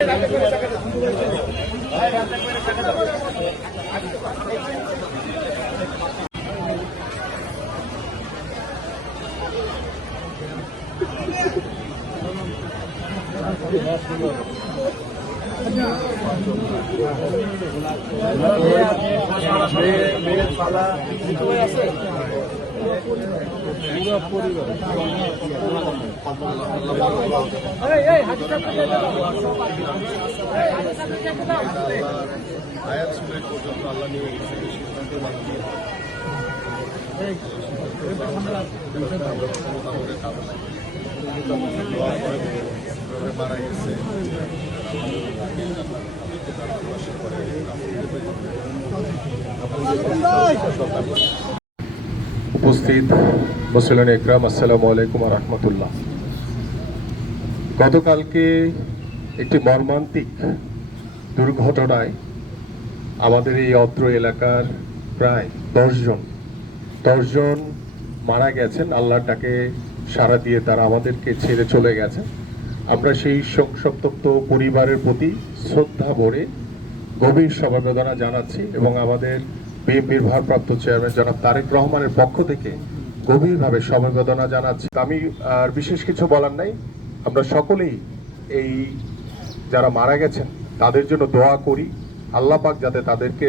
মারা গেছে উপস্থিত মুসলিম ইকরাম, আসসালামু আলাইকুম ওয়া রাহমাতুল্লাহ। গতকালকে একটি মর্মান্তিক দুর্ঘটনায় আমাদের এই অত্র এলাকার প্রায় 10 জন মারা গেছেন। আল্লাহর ডাকে সাড়া দিয়ে তারা আমাদেরকে ছেড়ে চলে গেছে। আমরা সেই শোকসন্তপ্ত পরিবারের প্রতি শ্রদ্ধা ভরে গভীর সমবেদনা জানাচ্ছি এবং আমাদের বিএনপির ভারপ্রাপ্ত চেয়ারম্যান জনাব তারেক রহমানের পক্ষ থেকে গভীরভাবে সমবেদনা জানাচ্ছি। আমি আর বিশেষ কিছু বলার নাই। আমরা সকলেই এই যারা মারা গেছেন তাদের জন্য দোয়া করি, আল্লাহ পাক যাতে তাদেরকে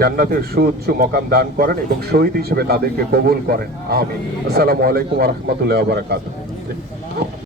জান্নাতের সুউচ্চ মকাম দান করেন এবং শহীদ হিসেবে তাদেরকে কবুল করেন। আমিন। আসসালামু আলাইকুম ওয়া রাহমাতুল্লাহি ওয়া বারাকাতুহু।